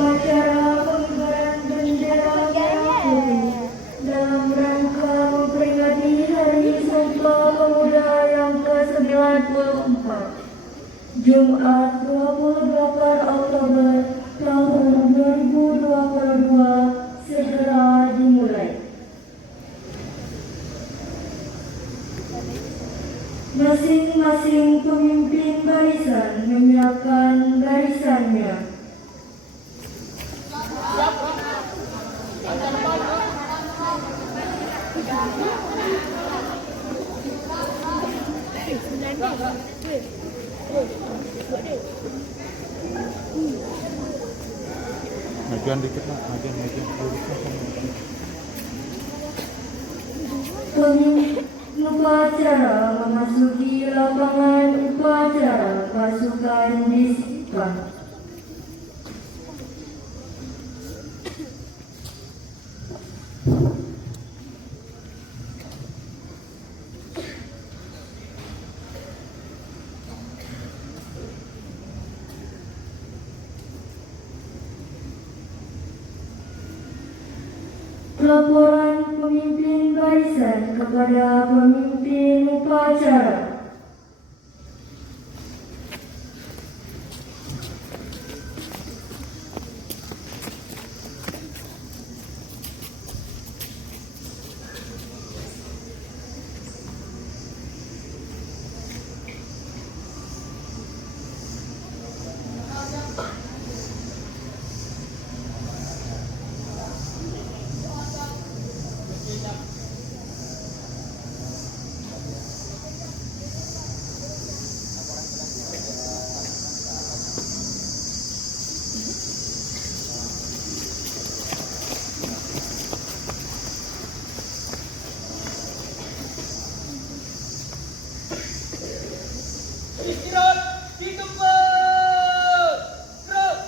Upacara pengibaran bendera merah putih dalam rangka memperingati Hari Sumpah Pemuda yang ke-94, Jumat 28 Oktober tahun 2022 segera dimulai. Masing-masing pemimpin barisan menyiapkan barisannya. Majuan dikit lah, majuan. Pemimpin upacara memasuki lapangan upacara pasukan disiplin. Laporan pemimpin barisan kepada pemimpin upacara. Istirahat di tempat. Gerak.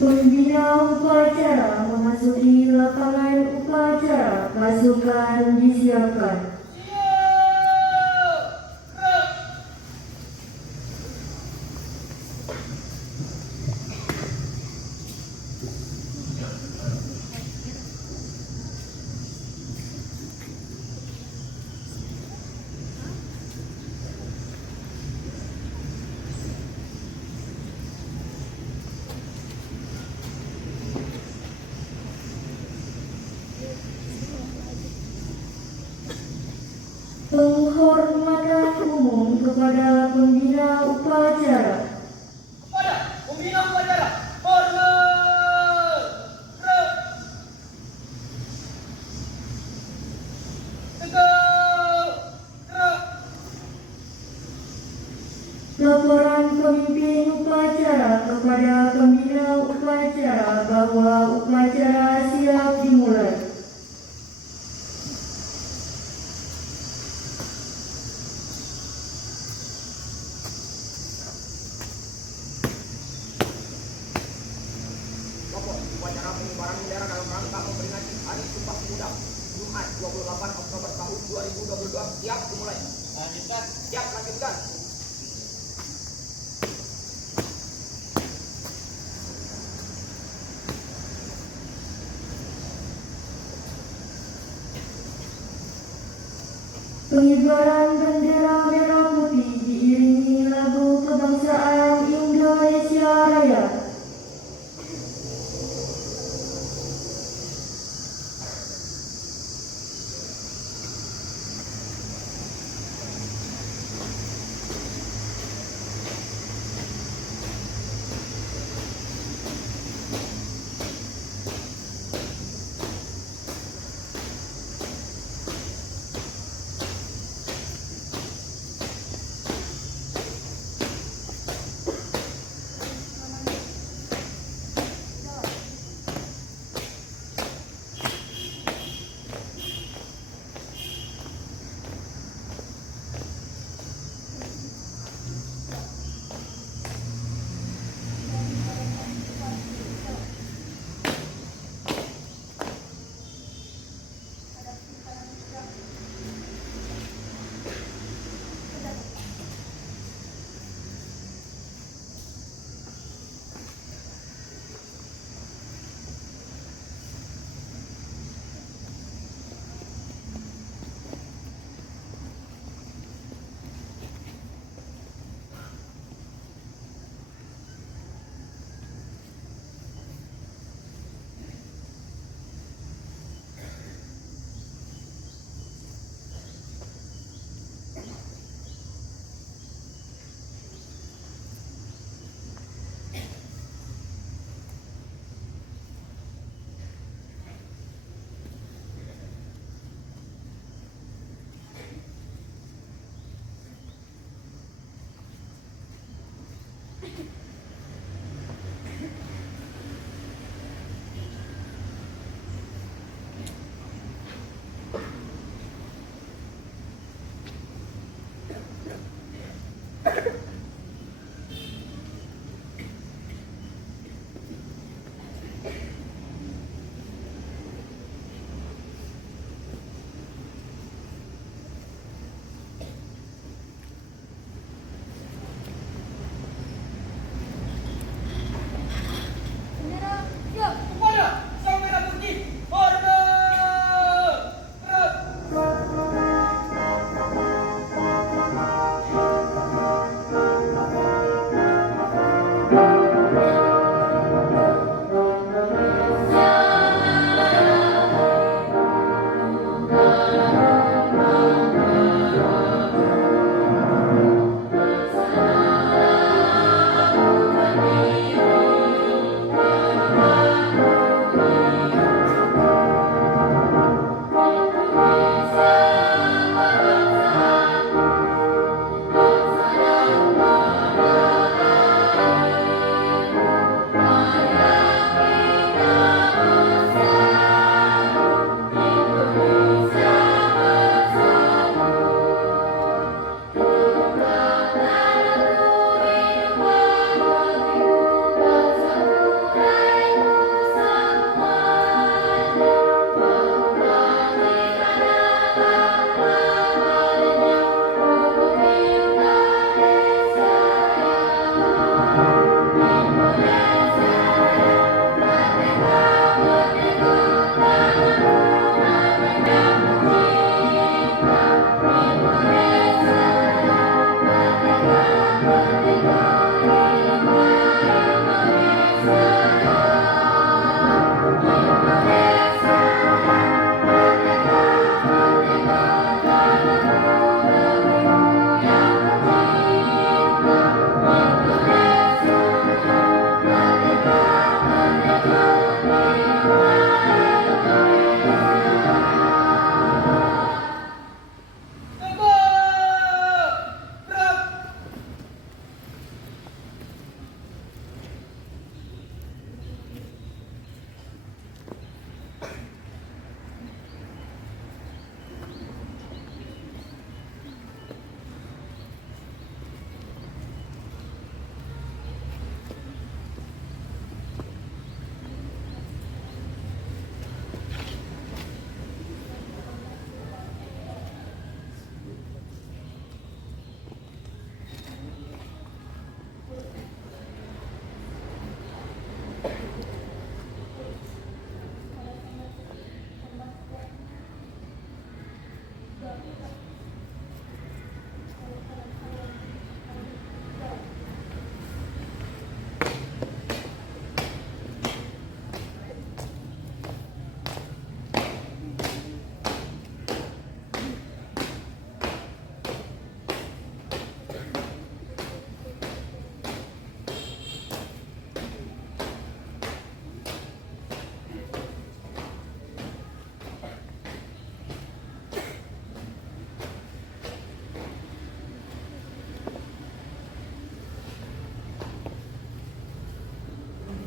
Pembina upacara memasuki lapangan upacara pasukan disiapkan. Siap. Gerak. Penghormatan umum kepada pembina upacara. Kepada pembina upacara. Hormat. Gerak. Tegak. Gerak. Laporan pemimpin upacara kepada pembina upacara bahwa upacara siap dimulai. Upacara pengibaran bendera dalam rangka memperingati Hari Sumpah Pemuda Jumat 28 Oktober tahun 2022 siap dimulai. Lanjutkan. Siap, lanjutkan. Pengibaran bendera merah putih diiringi lagu kebangsaan Indonesia Raya.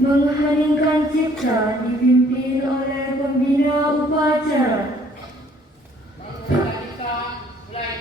Mengheningkan cipta dipimpin oleh pembina upacara. Kita mulai.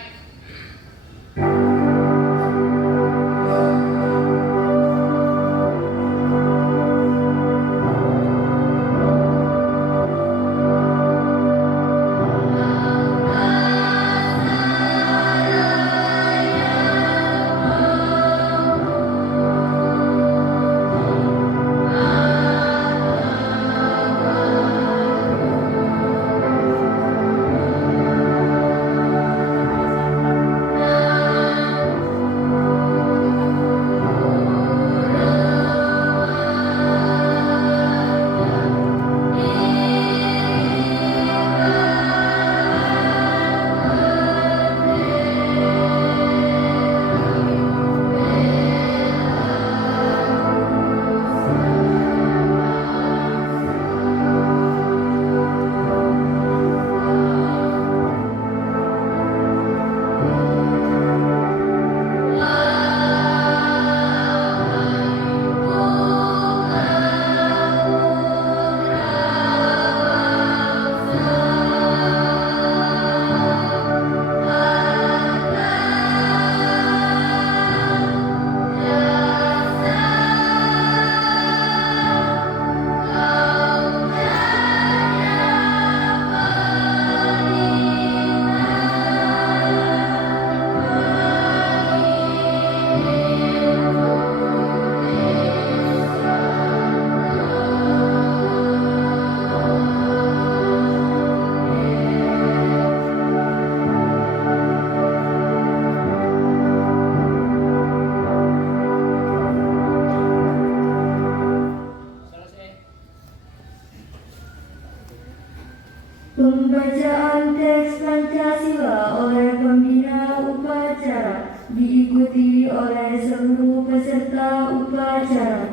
Pembacaan teks Pancasila oleh pembina upacara diikuti oleh seluruh peserta upacara.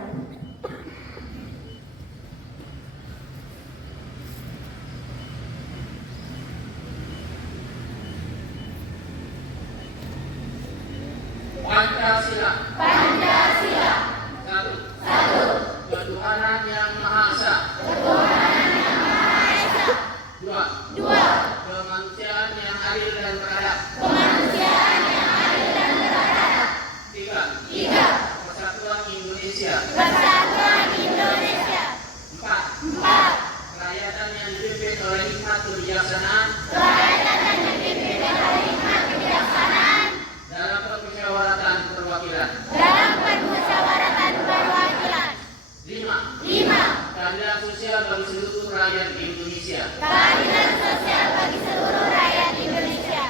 Pancasila. Pancasila. Satu. Satu. Ketuhanan yang Maha Esa. Ketuhanan yang Maha Esa. Dua. Dua. Kemanusiaan yang adil dan beradab. Kemanusiaan yang adil dan beradab. Tiga. Tiga. Persatuan Indonesia. Persatuan Indonesia. Empat. Empat. Kerakyatan yang dipimpin oleh hikmat kebijaksanaan Kerakyatan yang dipimpin oleh hikmat kebijaksanaan dalam permusyawaratan perwakilan. dalam permusyawaratan perwakilan. Lima. Lima. Keadilan sosial bagi seluruh rakyat Indonesia. Keadilan sosial bagi seluruh rakyat Indonesia.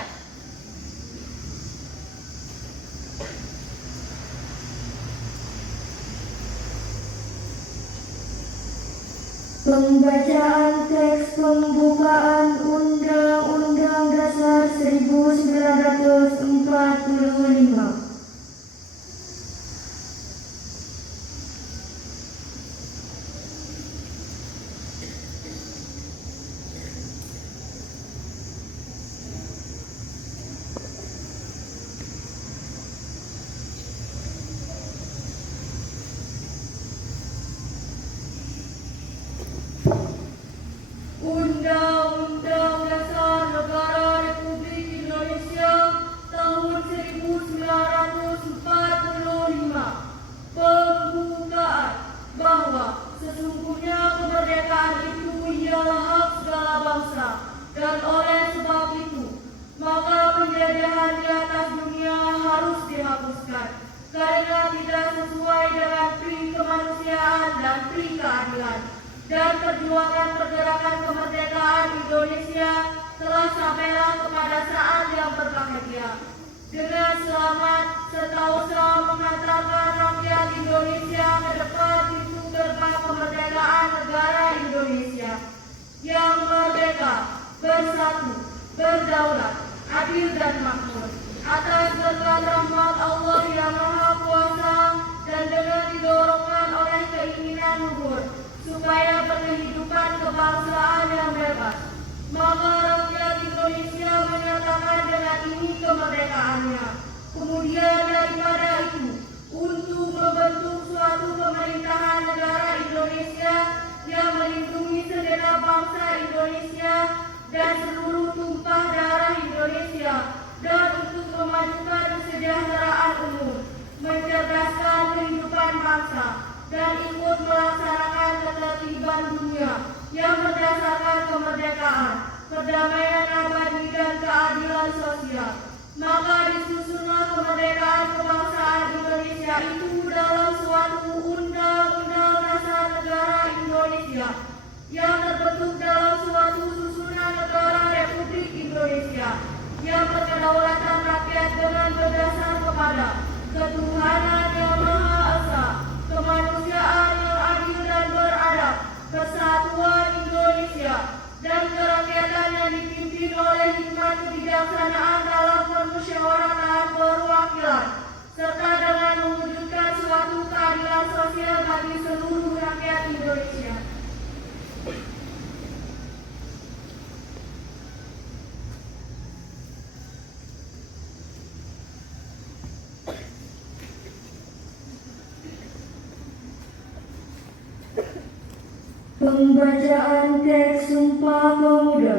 Pembacaan teks pembukaan Undang-Undang Dasar 1945. Undang-Undang Dasar Negara Republik Indonesia tahun 1945. Pembukaan bahwa sesungguhnya kemerdekaan itu ialah hak segala bangsa, dan oleh sebab itu maka penjajahan di atas dunia harus dihapuskan karena tidak sesuai dengan pri kemanusiaan dan pri keadilan. Dan perjuangan pergerakan kemerdekaan Indonesia telah sampailah kepada saat yang berbahagia. Dengan selamat serta usaha mengantarkan rakyat Indonesia ke depan pintu gerbang kemerdekaan negara Indonesia yang merdeka, bersatu, berdaulat, adil dan makmur. Atas berkat rahmat Allah yang Maha Kuasa dan dengan didorongkan oleh keinginan luhur supaya berkehidupan kebangsaan yang bebas, maka rakyat Indonesia menyatakan dengan ini kemerdekaannya. Kemudian daripada itu, untuk membentuk suatu pemerintahan negara Indonesia mencerdaskan kehidupan bangsa, dan ikut melaksanakan ketertiban dunia yang berdasarkan kemerdekaan, perdamaian abadi, dan keadilan sosial. Maka disusunlah kemerdekaan kebangsaan Indonesia itu dalam suatu undang-undang dasar negara Indonesia yang terbentuk dalam suatu susunan negara Republik Indonesia yang berkedaulatan rakyat dengan berdasar kepada ketuhanan yang Maha Esa, kemanusiaan yang adil dan beradab, kesatuan Indonesia, dan kerakyatan yang dipimpin oleh hikmat kebijaksanaan dalam permusyawaratan perwakilan, serta dengan mewujudkan suatu keadilan sosial bagi seluruh rakyat Indonesia. Pembacaan teks Sumpah Pemuda.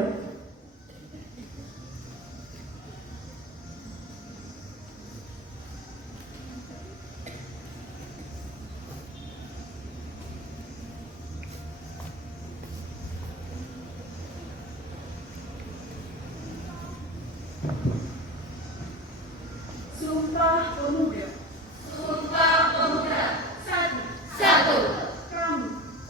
Sumpah Pemuda. Sumpah Pemuda. 1.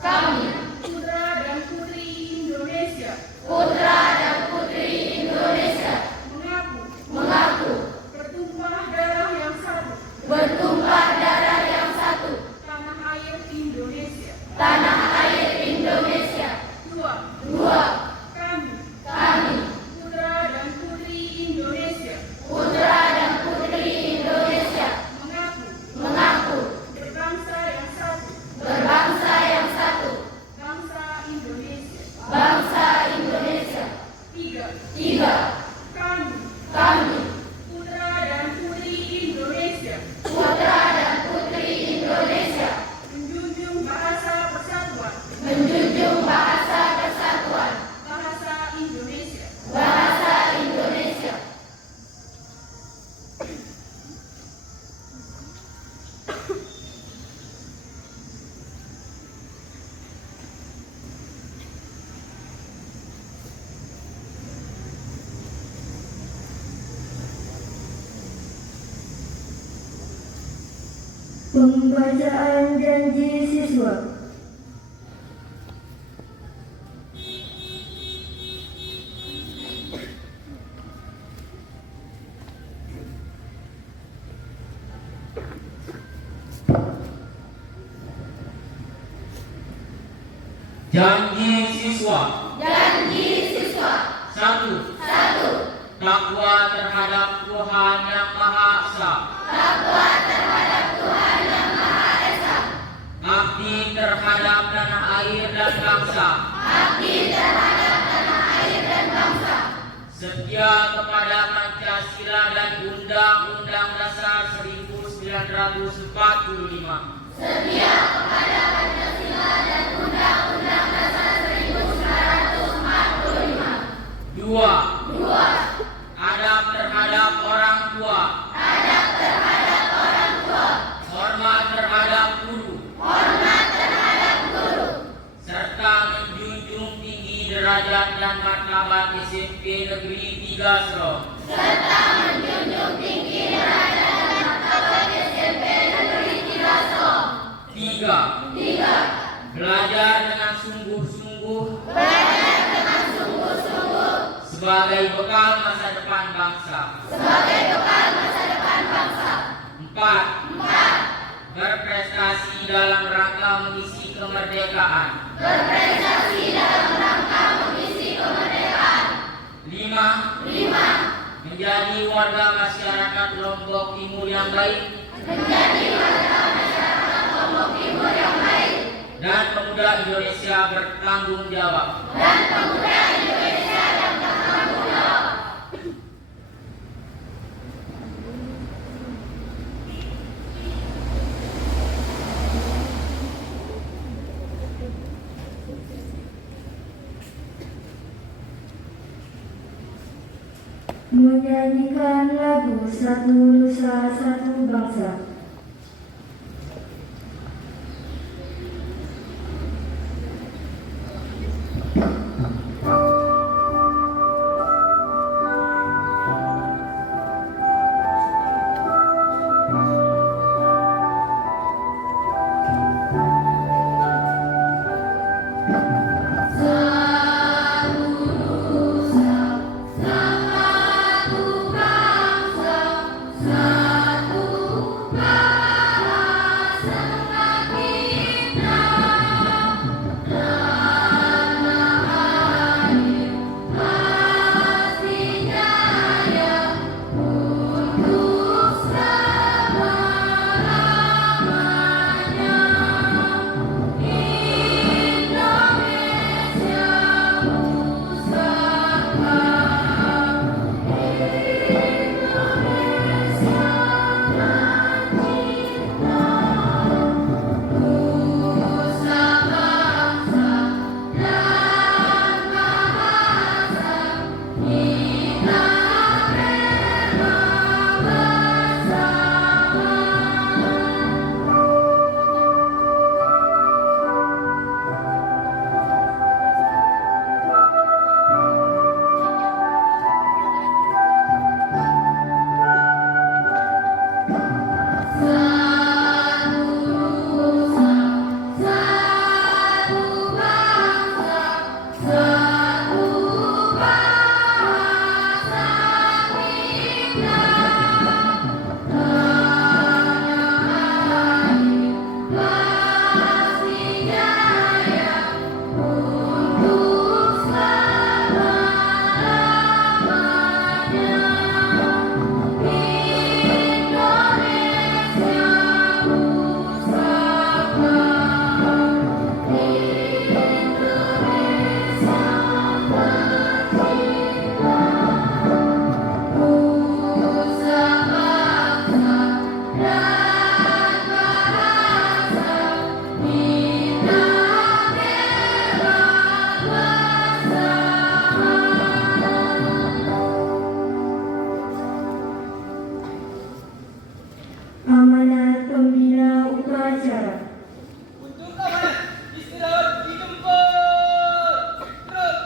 Kami, Putra dan Putri Indonesia, putra dan putri Indonesia, mengaku bertumpah darah yang satu, bertumpah darah yang satu, tanah air Indonesia. tanah air Indonesia. 2. Dua, Kami, putra dan putri Indonesia, putra dan putri Indonesia, mengaku mengaku berbangsa yang satu, berbangsa yang satu, bangsa Indonesia. bangsa Indonesia. 3. Tiga, Kami, kami, putra dan putri Indonesia, putra dan putri Indonesia, menjunjung bahasa persatuan, menjunjung bahasa persatuan, bahasa Indonesia. bahasa Indonesia. Pembacaan janji siswa. Janji siswa. Janji siswa. 1. Satu, Takwa terhadap Tuhan Yang Maha Esa. takwa terhadap Tuhan Yang Maha Esa, Abdi terhadap tanah air dan bangsa. abdi terhadap tanah air dan bangsa, Setia kepada Pancasila dan Undang-Undang Dasar 1945. setia kepada Pancasila dan Undang-Undang Dasar 1945. 2. Dua, Adab terhadap orang tua. adab terhadap orang tua, Hormat terhadap guru. hormat terhadap guru, Serta menjunjung tinggi derajat dan martabat SMP Negeri 3 Serong. serta menjunjung tinggi derajat dan martabat SMP Negeri 3 Serong. 3. Tiga, Belajar dengan sungguh-sungguh belajar dengan sungguh-sungguh sebagai bekal masa depan bangsa. sebagai bekal masa depan bangsa. 4. Empat, Berprestasi dalam rangka mengisi kemerdekaan. berprestasi dalam rangka mengisi kemerdekaan. 5. Lima, Menjadi warga masyarakat Lombok Timur yang baik menjadi warga masyarakat Lombok Timur yang baik dan pemuda Indonesia bertanggung jawab. dan pemuda Indonesia yang bertanggung jawab. Menyanyikan lagu Satu Nusa Satu Bangsa. Amanat Pembina Upacara. Untuk keamanan, istirahat di tempat. Gerak.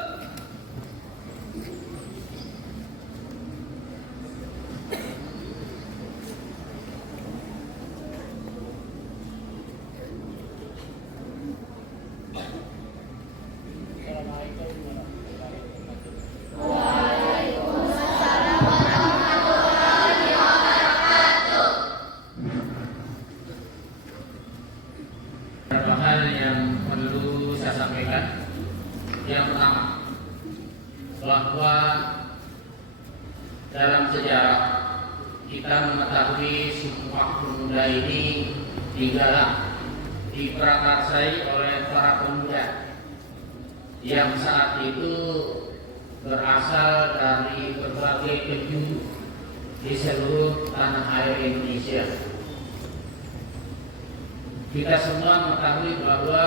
Beberapa hal yang perlu saya sampaikan. Yang pertama, bahwa dalam sejarah kita mengetahui Sumpah Pemuda ini digalang, diprakarsai oleh para pemuda yang saat itu berasal dari berbagai penjuru di seluruh tanah air Indonesia. Kita semua mengetahui bahwa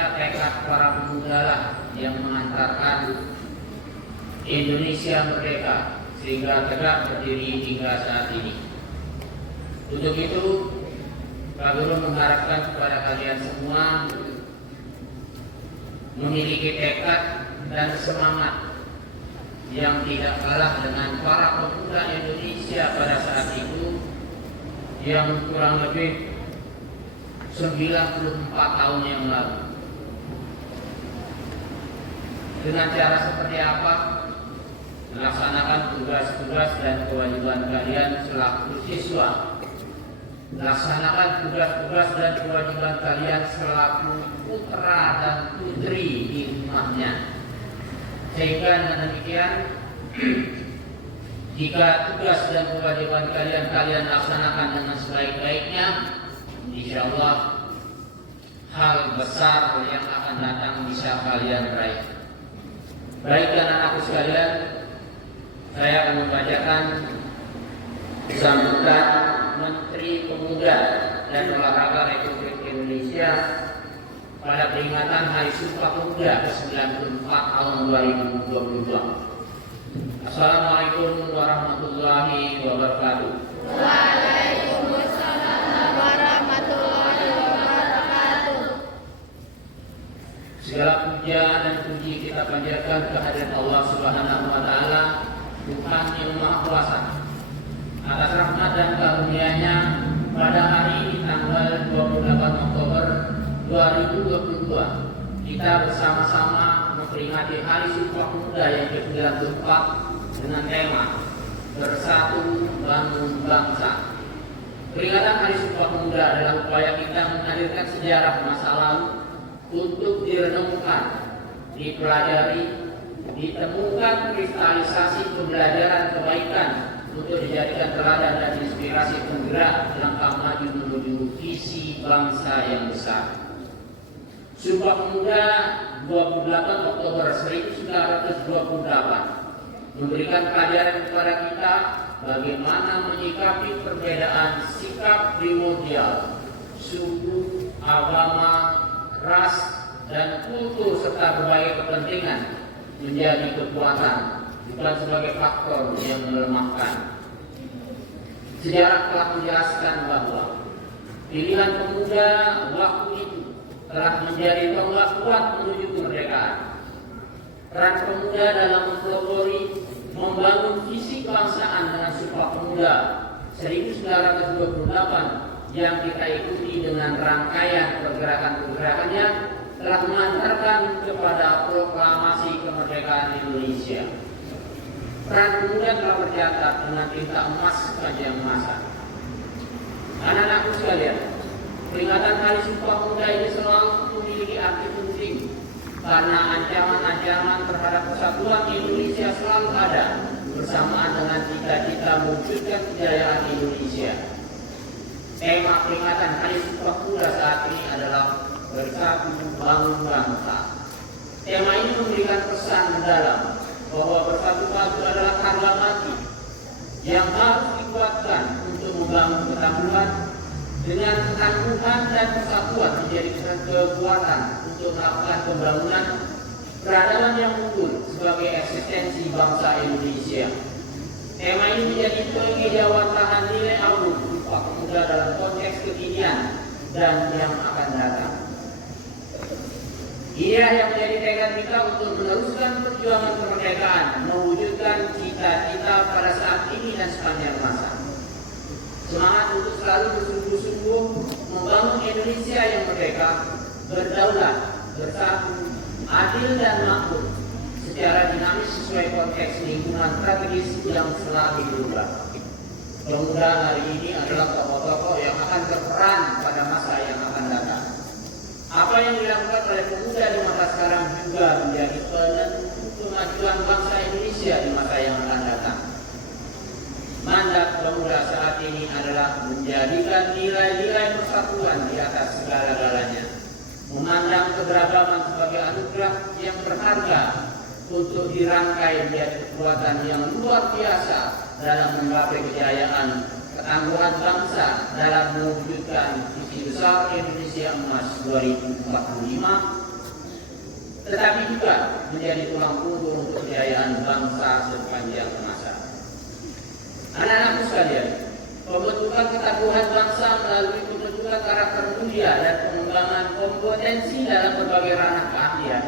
tekad para pemuda lah yang mengantarkan Indonesia merdeka sehingga tegak berdiri hingga saat ini. Untuk itu, Pak Guru mengharapkan kepada kalian semua memiliki tekad dan semangat yang tidak kalah dengan para pemuda Indonesia pada saat itu yang kurang lebih 94 tahun yang lalu. Dengan cara seperti apa? Melaksanakan tugas-tugas dan kewajiban kalian selaku siswa. Laksanakan tugas-tugas dan kewajiban kalian selaku putra dan putri di rumahnya. Sehingga dengan demikian, jika tugas dan kewajiban kalian laksanakan dengan sebaik-baiknya, insya Allah hal besar yang akan datang bisa kalian raih. Baik dan anakku sekalian, saya akan membacakan sambutan Menteri Pemuda dan Olahraga Republik Indonesia pada peringatan Hari Sumpah Pemuda ke-94 tahun 2022. Assalamualaikum warahmatullahi wabarakatuh. Waalaikumsalam warahmatullahi wabarakatuh. Segala puja dan puji kita panjatkan kehadirat Allah Subhanahu wa taala, Tuhan yang Maha Kuasa. Atas rahmat dan karunia-Nya pada hari ini tanggal 28 Oktober 2022 kita bersama-sama memperingati Hari Sumpah Pemuda yang ke-94 dengan tema Bersatu Bangun Bangsa. Peringatan Hari Sumpah Pemuda adalah upaya kita menghadirkan sejarah masa lalu untuk direnungkan, dipelajari, ditemukan kristalisasi pembelajaran kebaikan untuk dijadikan teladan dan inspirasi penggerak langkah maju menuju visi bangsa yang besar. Sumpah Pemuda 28 Oktober 1928 memberikan pelajaran kepada kita bagaimana menyikapi perbedaan sikap primordial, suku, agama, ras, dan kultur serta berbagai kepentingan menjadi kekuatan, bukan sebagai faktor yang melemahkan. Sejarah telah menjelaskan bahwa pilihan pemuda waktu itu telah menjadi tonggak kuat menuju kemerdekaan. Peran pemuda dalam mempelopori membangun visi kebangsaan dengan Sumpah Pemuda 1928 yang kita ikuti dengan rangkaian pergerakan-pergerakannya telah mengantarkan kepada proklamasi kemerdekaan Indonesia. Peran pemuda telah tercatat dengan tinta emas sepanjang masa. Anak-anakku sekalian, peringatan Hari Sumpah Pemuda ini selalu memiliki arti penting karena ancaman-ancaman terhadap persatuan Indonesia selalu ada bersamaan dengan cita-cita mewujudkan kejayaan Indonesia. Tema peringatan Hari Sumpah Pemuda saat ini adalah Bersatu Bangun Bangsa. Tema ini memberikan pesan mendalam bahwa bersatu bangsa adalah harga mati yang harus dikuatkan untuk membangun ketangguhan. Dengan ketangguhan dan persatuan menjadi kekuatan untuk melakukan pembangunan peradaban yang unggul sebagai eksistensi bangsa Indonesia. Tema ini menjadi pengejawantahan nilai agung Sumpah Pemuda dalam konteks kekinian dan yang akan datang. Ia yang menjadi tekad kita untuk meneruskan perjuangan kemerdekaan, mewujudkan cita-cita pada saat ini dan sepanjang masa. Semangat untuk selalu bersungguh-sungguh membangun Indonesia yang merdeka, berdaulat, bersatu, adil dan makmur, secara dinamis sesuai konteks lingkungan strategis yang selalu berubah. Pemuda hari ini adalah tokoh-tokoh yang akan berperan pada masa yang akan datang. Apa yang dilakukan oleh pemuda di masa sekarang juga menjadi penentu kemajuan bangsa Indonesia di masa yang akan datang. Mandat pemuda saat ini adalah menjadikan nilai-nilai persatuan di atas segala-galanya, memandang keberagaman sebagai anugerah yang berharga untuk dirangkai menjadi kekuatan yang luar biasa dalam menggapai kejayaan ketangguhan bangsa dalam mewujudkan visi besar Indonesia Emas 2045, tetapi juga menjadi tulang punggung untuk kejayaan bangsa sepanjang masa. Anak-anakku sekalian, pembentukan ketangguhan bangsa melalui pembentukan karakter mulia dan pengembangan kompetensi dalam berbagai ranah keahlian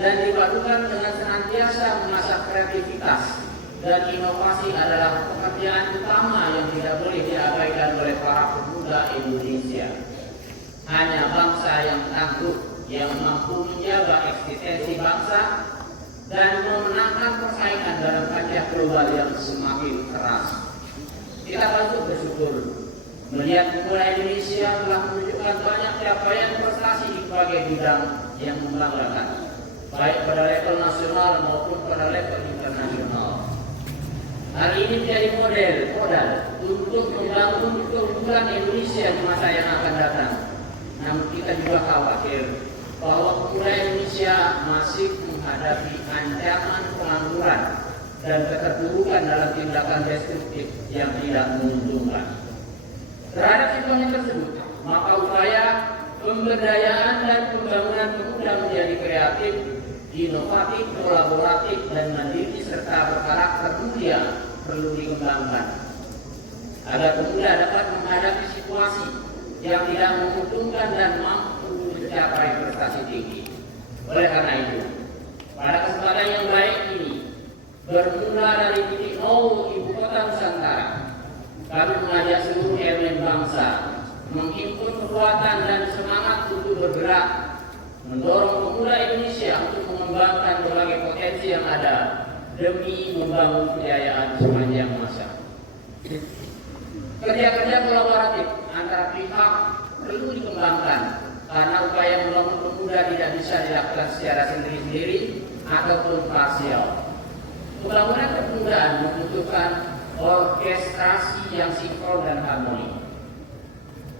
dan dipadukan dengan senantiasa mengasah kreativitas dan inovasi adalah pekerjaan utama yang tidak boleh diabaikan oleh para pemuda Indonesia. Hanya bangsa yang tangguh yang mampu menjaga eksistensi bangsa dan memenangkan persaingan dalam kancah global yang semakin keras. Kita patut bersyukur melihat pemuda Indonesia telah menunjukkan banyak capaian prestasi di berbagai bidang yang membanggakan, baik pada level nasional maupun pada level internasional. Hari ini menjadi modal untuk membangun keunggulan Indonesia di masa yang akan datang. Namun kita juga khawatir bahwa pemuda Indonesia masih menghadapi ancaman pengangguran dan keterpurukan dalam tindakan destruktif yang tidak menguntungkan. Terhadap situasi tersebut, maka upaya pemberdayaan dan pembangunan pemuda menjadi kreatif, inovatif, kolaboratif, dan mandiri serta berkarakter mulia perlu dikembangkan agar pemuda dapat menghadapi situasi yang tidak menguntungkan dan mampu mencapai prestasi tinggi. Oleh karena itu, pada kesempatan yang baik ini, bermula dari titik nol ibu kota Nusantara, kami mengajak seluruh elemen bangsa menghimpun kekuatan dan semangat untuk bergerak, mendorong pemuda Indonesia untuk mengembangkan berbagai potensi yang ada demi membangun kejayaan sepanjang masa. Kerja-kerja kolaboratif antara pihak perlu dikembangkan karena upaya membangun pemuda tidak bisa dilakukan secara sendiri-sendiri ataupun parsial. Pembangunan kepemudaan membutuhkan orkestrasi yang sinkron dan harmoni.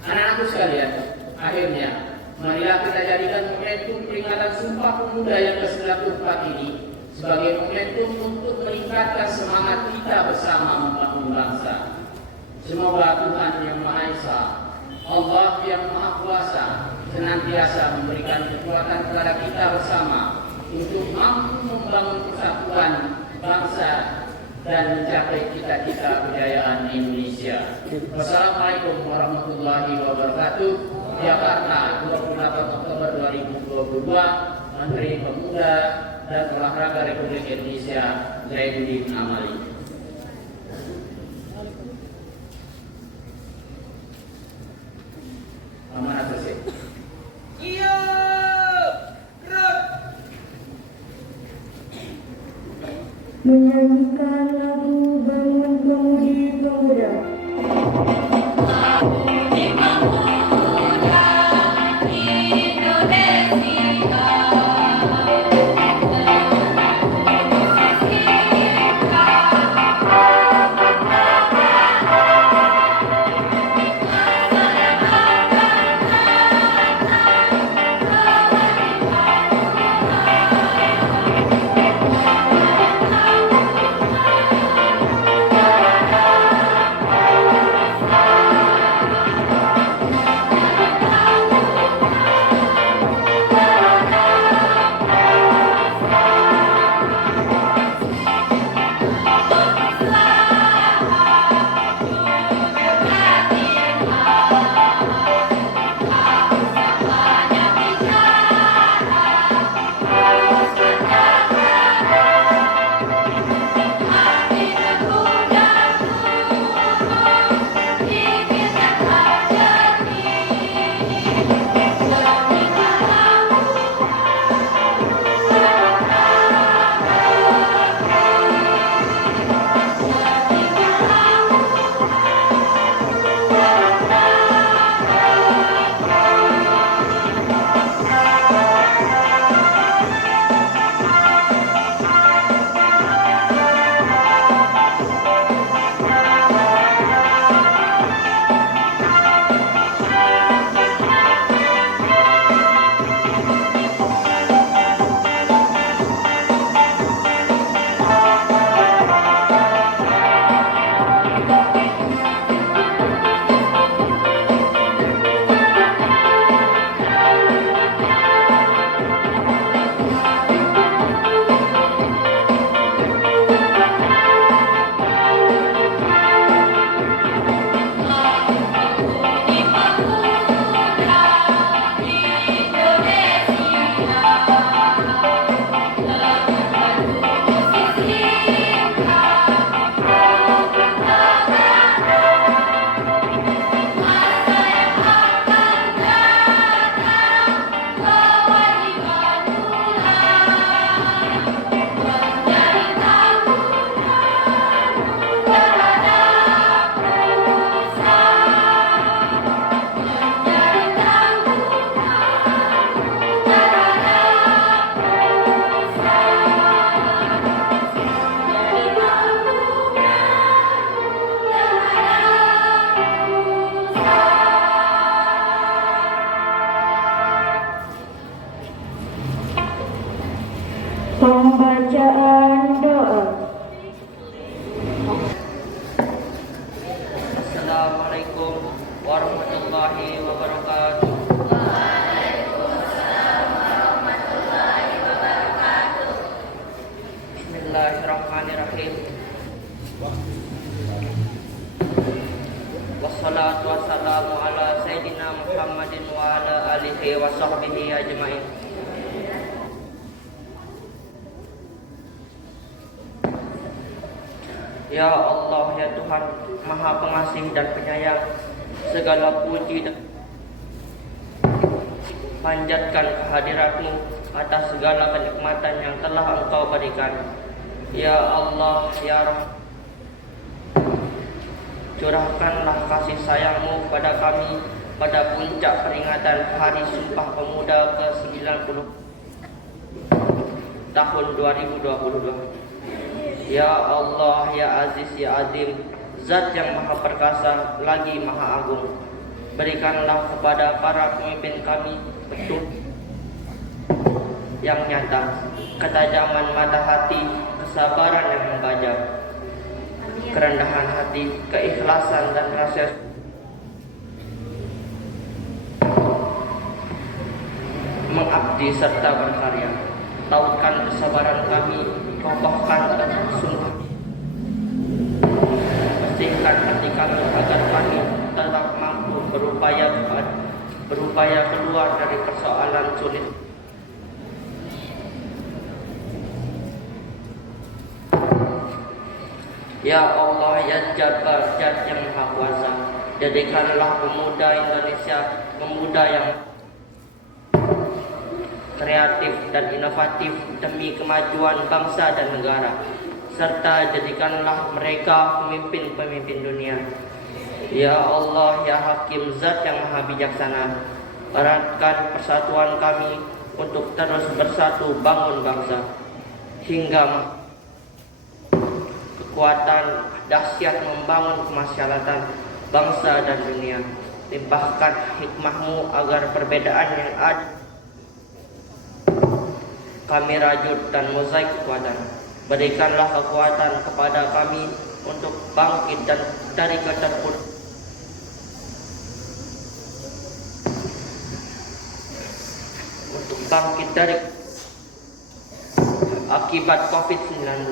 Anak-anakku sekalian, akhirnya marilah kita jadikan momentum peringatan Sumpah Pemuda yang ke-94 ini sebagai momentum untuk meningkatkan semangat kita bersama membangun bangsa. Semoga Tuhan Yang Maha Esa, Allah Yang Maha Kuasa, senantiasa memberikan kekuatan kepada kita bersama untuk mampu membangun persatuan bangsa dan mencapai cita-cita kejayaan Indonesia. Wassalamualaikum warahmatullahi wabarakatuh. Jakarta, 28 Oktober 2022, Menteri Pemuda dan Olahraga Republik Indonesia, Zainuddin Amali. Amanah selesai. Iya, gerak. Menyanyikan lagu Bangun Pemudi Pemuda. Indonesia. warahmatullahi wabarakatuh. Bismillahirrahmanirrahim. Wassalatu wassalamu ala Sayyidina Muhammadin wa ala alihi wa sahbihi ajma'in. Ya Allah, ya Tuhan Maha Pengasih dan Penyayang, segala puji dan panjatkan kehadirat-Mu atas segala kenikmatan yang telah Engkau berikan. Ya Allah, ya Rabb, curahkanlah kasih sayang-Mu pada kami pada puncak peringatan Hari Sumpah Pemuda ke-90 tahun 2022. Ya Allah, ya Aziz, ya Azim, Zat yang Maha Perkasa lagi Maha Agung, berikanlah kepada para pemimpin kami petunjuk yang nyata, ketajaman mata hati, kesabaran yang membaja, kerendahan hati, keikhlasan dan rasa mengabdi serta berkarya. Tautkan kesabaran kami, kokohkan sungguh, bersihkan hati kami agar kami tetap mampu berupaya keluar dari persoalan sulit. Ya Allah, ya Jabbar, Zat yang Maha Kuasa, jadikanlah pemuda Indonesia pemuda yang kreatif dan inovatif demi kemajuan bangsa dan negara, serta jadikanlah mereka pemimpin-pemimpin dunia. Ya Allah, ya Hakim, Zat yang Maha Bijaksana, eratkan persatuan kami untuk terus bersatu bangun bangsa, hingga kekuatan dahsyat membangun kemaslahatan bangsa dan dunia. Limpahkan hikmah-Mu agar perbedaan yang ada kami rajut dan mozaik kekuatan. Berikanlah kekuatan kepada kami untuk bangkit dan dari keterpurukan akibat COVID-19.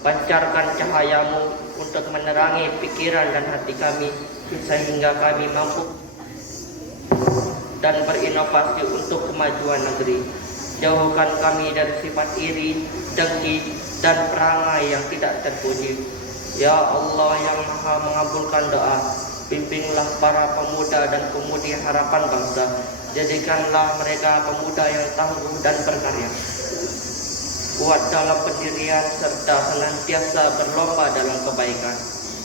Pancarkan cahaya-Mu untuk menerangi pikiran dan hati kami, sehingga kami mampu dan berinovasi untuk kemajuan negeri. Jauhkan kami dari sifat iri, dengki, dan perangai yang tidak terpuji. Ya Allah yang Maha mengabulkan doa, pimpinlah para pemuda dan pemudi harapan bangsa. Jadikanlah mereka pemuda yang tangguh dan berkarya, kuat dalam pendirian serta senantiasa berlomba dalam kebaikan.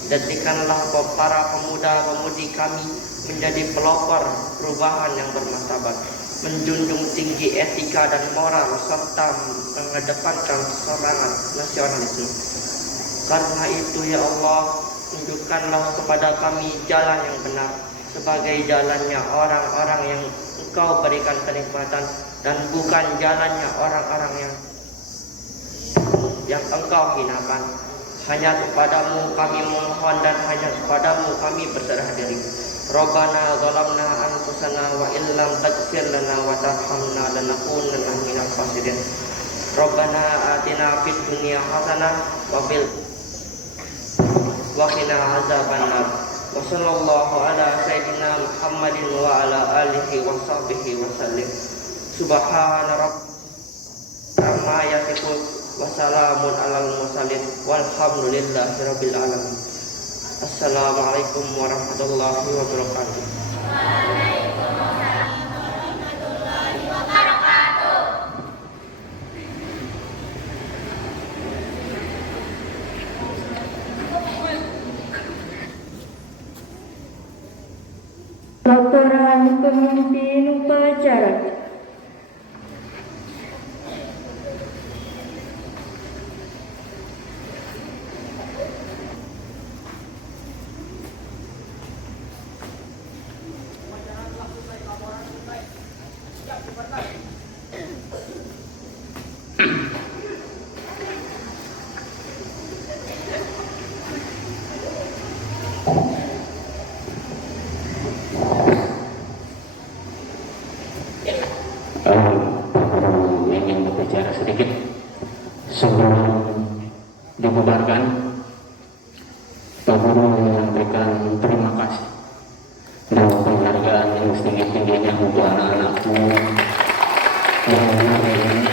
Jadikanlah para pemuda-pemudi kami menjadi pelopor perubahan yang bermartabat, menjunjung tinggi etika dan moral serta mengedepankan semangat nasionalisme. Karena itu ya Allah, tunjukkanlah kepada kami jalan yang benar sebagai jalannya orang-orang yang Engkau berikan kenikmatan, dan bukan jalannya orang-orang yang Engkau hinakan. Hanya kepadamu kami memohon dan hanya kepadamu kami berserah diri. Rabbana zalamna anfusana wa illam taghfir lana wa tarhamna lanakunanna minal khasirin. Rabbana atina fid dunya hasanah wa qina azabannar. Wa sallallahu ala sayyidina Muhammadin wa ala alihi wa sahbihi wa sallim. Subhana rabbika amma yasifun wa salamun alal mursalin walhamdulillahi rabbil alamin. Assalamualaikum warahmatullahi wabarakatuh. Laporan pemimpin upacara. penghargaan. Pak Guru menyampaikan terima kasih dan penghargaan yang setinggi-tingginya untuk anak-anakku yang hari ini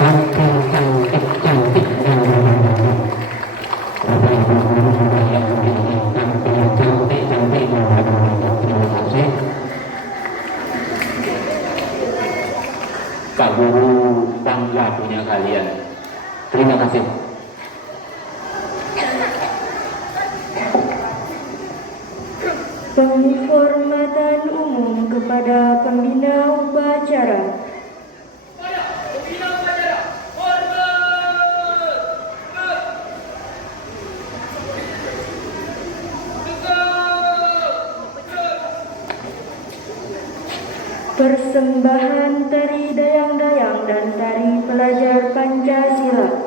tampil cantik dan terima kasih. Pak Guru bangga punya kalian. Terima kasih. Penghormatan umum kepada pembina upacara. Persembahan tari dayang-dayang dan tari pelajar Pancasila.